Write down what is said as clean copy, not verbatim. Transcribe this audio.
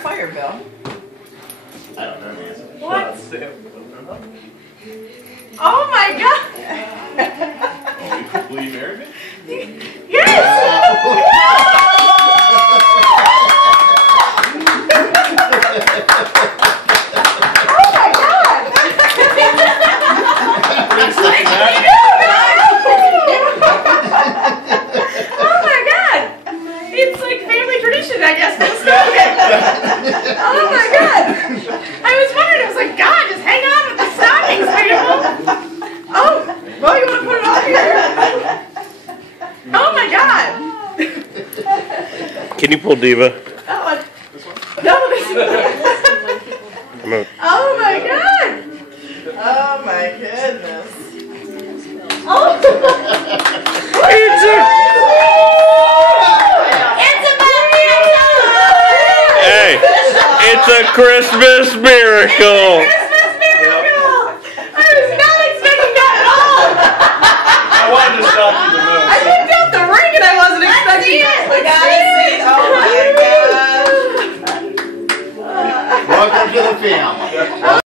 start a fire, Bill? I don't know the answer. What? Oh my God! Will you marry me? Yes! Oh my God! Oh my God! It's like family tradition, I guess. Oh my God! I was wondering, I was like, God, just hang on with the stockings, people. Oh, well, you want to put it on here? Oh my God! Can you pull Diva? That one. No, this one. Oh my God! Oh my goodness. Oh! It's a Christmas miracle.